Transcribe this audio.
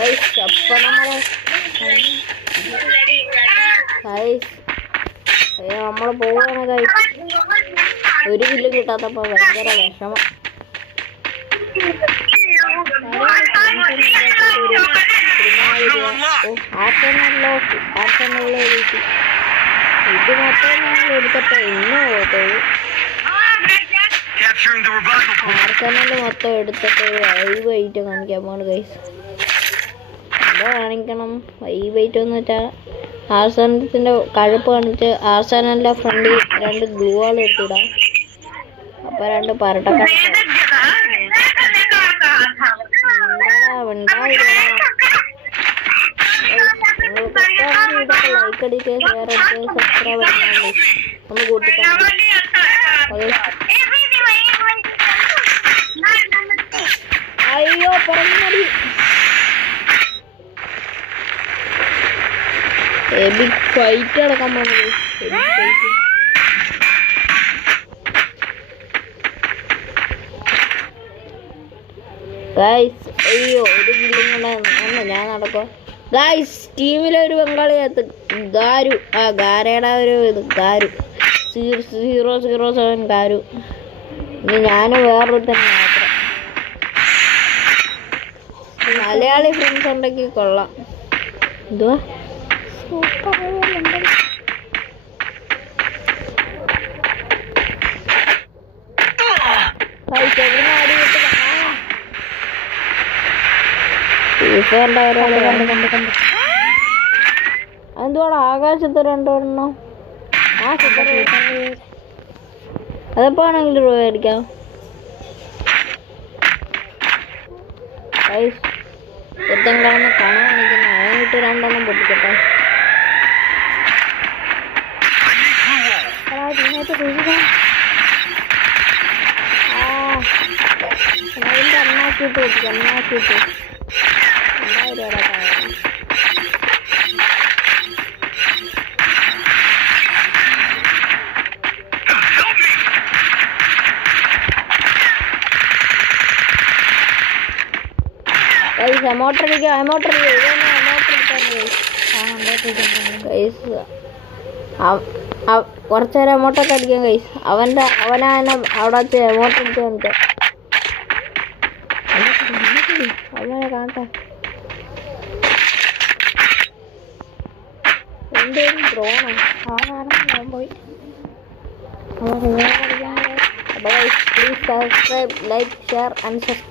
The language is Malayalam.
അപ്പൊ നമ്മള് നമ്മള് പോവാണ് ഗൈസ്. ഒരു കില്ലും കിട്ടാത്തപ്പോ ഭയങ്കര വിഷമം. ഇത് മാത്രം ഞങ്ങൾ എടുത്തിട്ട് ഇന്ന് പോകത്തുള്ളൂ. ആർക്കനല് മൊത്തം എടുത്തിട്ട് ലൈവ് ആയിട്ട് കാണിക്കാൻ പോണ് ഗൈസ്. എന്താ കാണിക്കണം ലൈവ് ആയിട്ട് എന്ന് വെച്ചാൽ ആർസനത്തിന്റെ കഴുപ്പ് കാണിച്ച് ആർസനലിന്റെ ഫ്രണ്ടിൽ 2 ഗ്ലൂവാൾ ഇട്ടിടാം. അപ്പൊ 2 പരട്ടക്കട ലൈക്ക് അടിച്ച് ഷെയർ അടിച്ച് സബ്സ്ക്രൈബ് അടിക്കണം. ഒന്ന് കൂട്ടിക്കാൻ അയ്യോ പറഞ്ഞു എബിക് ഫൈറ്റ് നടക്കാൻ പോകുന്നത്. ഗൈസ് അയ്യോ ഒരു കില്ലും കൂടെ ഞാൻ നടക്കുക ഗൈസ്. ടീമിലൊരു ബംഗാളിയകത്ത് ഗാരു ഗാരയുടെ ഒരു ഇത് ഗാരു 007 ഗാരു. ഇനി ഞാനും വേറൊരു തന്നെ മാത്രം. മലയാളി ഫ്രണ്ട്സ് ഉണ്ടെങ്കിൽ കൊള്ളാം. എന്തുവാ എന്തുവാണ് ആകാശത്ത് 2 എണ്ണം? അതെപ്പോ ആണെങ്കിലും മേടിക്കാം. യുദ്ധം കാണുന്ന കാണാനിരിക്കുന്ന അതിനിട്ട് 2 എണ്ണം പൊട്ടിക്കട്ടെ. അതിന്റെ അണ്ണാക്കിട്ട് പൊട്ടിക്കും. അണ്ണാക്കിട്ട് 2000 രൂപ എമോട്ടർ കുറച്ചേരം എമോട്ടൊക്കെ അടിക്കാം കൈസ്. അവനാ അവിടെ വെച്ച് എമോട്ടർ അടിച്ച് കാണിക്കാം. അവനെ കാണട്ടെ. എന്തെങ്കിലും ഡ്രോണോ ഞാൻ പോയി. Please subscribe, like, share and subscribe.